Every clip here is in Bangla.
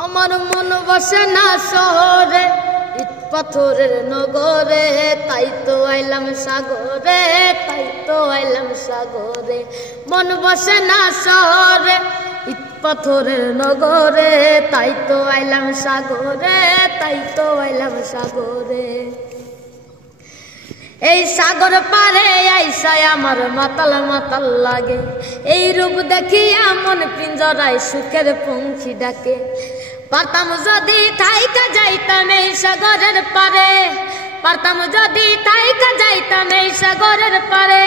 আমার মন বসে না শহরে, ইট পাথরের নগরে, তাই তো আইলাম সাগরে, তাই তো আইলাম সাগরে। মন বসে না শহরে, ইট পাথরের নগরে, তাই তো আইলাম সাগরে, তাই তো আইলাম সাগরে। এই সাগর পারে আইসায় আমার মাতাল মাতাল লাগে, এই রূপ দেখিয়া মন পিঞ্জরায় সুখের পঙ্খী ডাকে। পারতাম যদি থাইকা যাইতাম এই সাগরের পারে, পারতাম যদি থাইকা যাইতাম এই সাগরের পারে,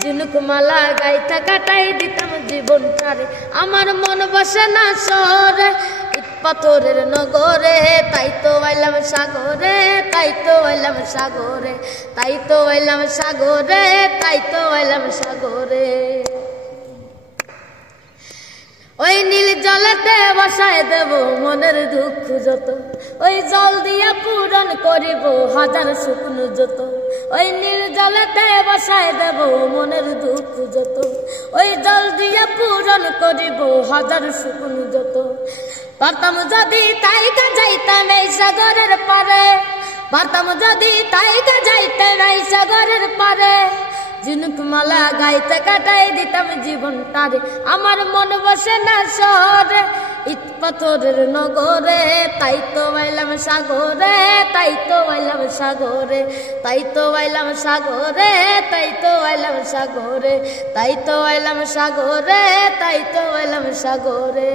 ঝিনুক মালা গাইতা কাটাই দিতাম জীবনটারে। আমার মন বসে না শহরে, ইট পাথরের নগরে, তাই তো আইলাম সাগরে, তাই তো আইলাম সাগরে, তাই তো আইলাম সাগরে, তাই তো আইলাম সাগরে। ওই নীল জলেতে বসায় দেব মনের দুঃখ যত, ওই জল দিয়া পূরণ করিব হাজার শুকনো যত। ওই নীল জলেতে বসায় দেব মনের দুঃখ যত, ওই জল দিয়া পূরণ করিব হাজার শুকনো যত। পারতাম যদি তাইকা যাইতাম এই সাগরের পারে, পারতাম যদি তাইকা যাইতাম এই সাগরের পারে, ঝিনুক মালা গাইতে কাটাই দিতাম জীবনটারে। আমার মন বসে না শহরে, ইট পাথরের নগরে, তাই তো আইলাম সাগরে, তাই তো আইলাম সাগরে, তাই তো আইলাম সাগরে, তাই তো আইলাম সাগরে, তাই তো আইলাম সাগরে, তাই তো আইলাম সাগরে।